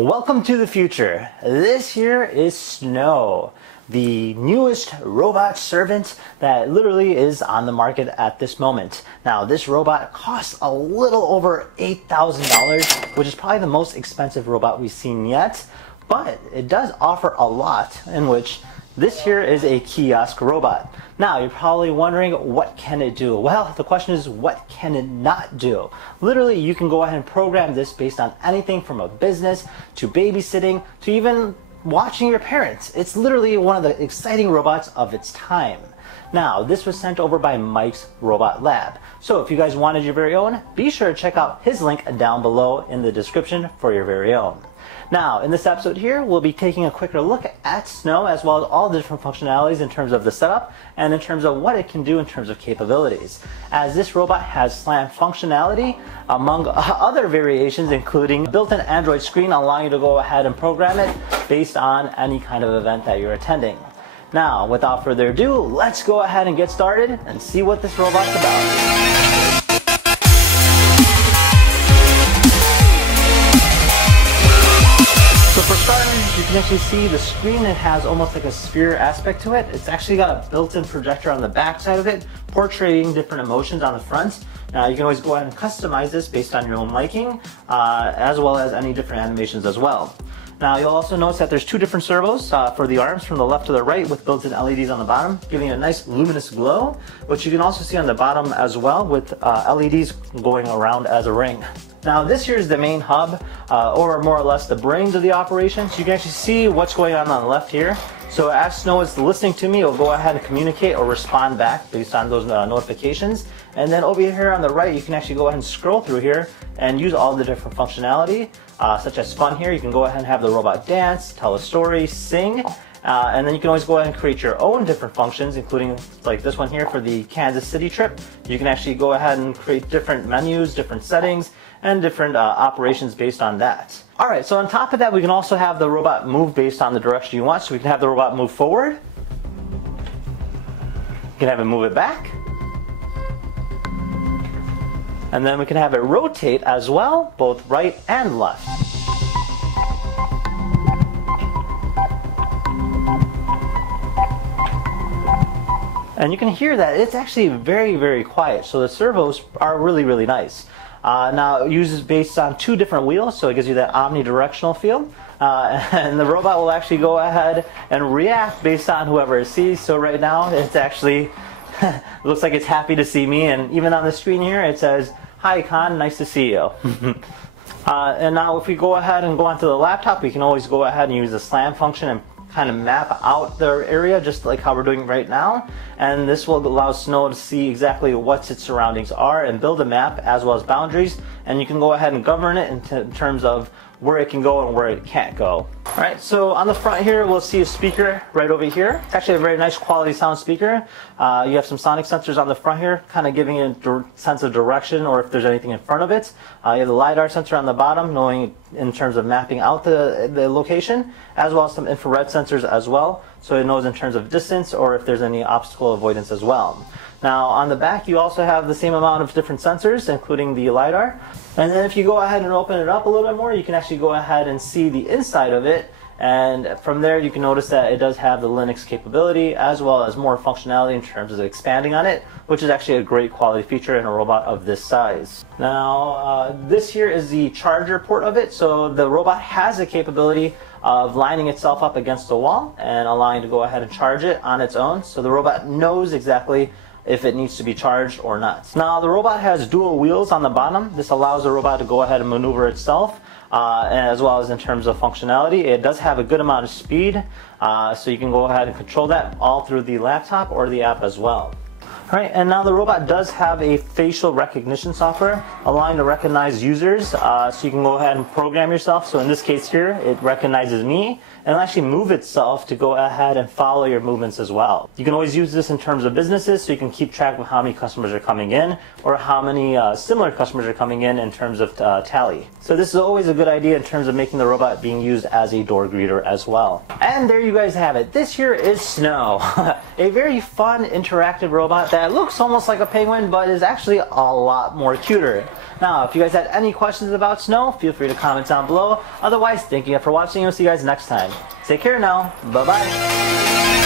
Welcome to the future. This here is Sonw, the newest robot servant that literally is on the market at this moment. Now, this robot costs a little over $8,000, which is probably the most expensive robot we've seen yet, but it does offer a lot, in which this here is a kiosk robot. Now, you're probably wondering, what can it do? Well, the question is, what can it not do? Literally, you can go ahead and program this based on anything from a business to babysitting to even watching your parents. It's literally one of the exciting robots of its time. Now, this was sent over by Mike's Robot Lab. So if you guys wanted your very own, be sure to check out his link down below in the description for your very own. Now, in this episode here, we'll be taking a quicker look at Sonw, as well as all the different functionalities in terms of the setup and in terms of what it can do in terms of capabilities. As this robot has slam functionality, among other variations, including a built-in Android screen allowing you to go ahead and program it based on any kind of event that you're attending. Now, without further ado, let's go ahead and get started and see what this robot's about. So for starters, you can actually see the screen. It has almost like a sphere aspect to it. It's actually got a built-in projector on the back side of it, portraying different emotions on the front. Now, you can always go ahead and customize this based on your own liking, as well as any different animations as well. Now, you'll also notice that there's two different servos for the arms from the left to the right, with built-in LEDs on the bottom, giving it a nice luminous glow, which you can also see on the bottom as well, with LEDs going around as a ring. Now, this here is the main hub, or more or less the brains of the operation. So you can actually see what's going on the left here. So as Sonw is listening to me, it'll go ahead and communicate or respond back based on those notifications. And then over here on the right, you can actually go ahead and scroll through here and use all the different functionality, such as fun here. You can go ahead and have the robot dance, tell a story, sing, and then you can always go ahead and create your own different functions, including like this one here for the Kansas City trip. You can actually go ahead and create different menus, different settings, and different operations based on that. Alright, so on top of that, we can also have the robot move based on the direction you want. So we can have the robot move forward. You can have it move it back. And then we can have it rotate as well, both right and left. And you can hear that it's actually very, very quiet. So the servos are really, really nice. Now, it uses based on two different wheels, so it gives you that omnidirectional feel. And the robot will actually go ahead and react based on whoever it sees. So right now, it's actually looks like it's happy to see me. And even on the screen here, it says, "Hi, Con, nice to see you." And now if we go ahead and go onto the laptop, we can always go ahead and use the slam function and kind of map out the area, just like how we're doing right now. And this will allow Sonw to see exactly what its surroundings are and build a map as well as boundaries. And you can go ahead and govern it in terms of where it can go and where it can't go. Alright, so on the front here, we'll see a speaker right over here. It's actually a very nice quality sound speaker. You have some sonic sensors on the front here, kind of giving it a sense of direction or if there's anything in front of it. You have the LiDAR sensor on the bottom, knowing in terms of mapping out the location, as well as some infrared sensors as well, so it knows in terms of distance or if there's any obstacle avoidance as well. Now, on the back, you also have the same amount of different sensors, including the LiDAR. And then if you go ahead and open it up a little bit more, you can actually go ahead and see the inside of it. And from there, you can notice that it does have the Linux capability, as well as more functionality in terms of expanding on it, which is actually a great quality feature in a robot of this size. Now, this here is the charger port of it. So the robot has the capability of lining itself up against the wall and allowing to go ahead and charge it on its own. So the robot knows exactly if it needs to be charged or not. Now, the robot has dual wheels on the bottom. This allows the robot to go ahead and maneuver itself, as well as in terms of functionality. It does have a good amount of speed, so you can go ahead and control that all through the laptop or the app as well. Alright, and now the robot does have a facial recognition software allowing to recognize users, so you can go ahead and program yourself. So in this case here, it recognizes me and it'll actually move itself to go ahead and follow your movements as well. You can always use this in terms of businesses, so you can keep track of how many customers are coming in or how many similar customers are coming in terms of tally. So this is always a good idea in terms of making the robot being used as a door greeter as well. And there you guys have it. This here is Sonw, a very fun interactive robot that that looks almost like a penguin, but is actually a lot more cuter. Now, if you guys had any questions about Sonw, feel free to comment down below. Otherwise, thank you for watching, and we'll see you guys next time. Take care now. Bye-bye.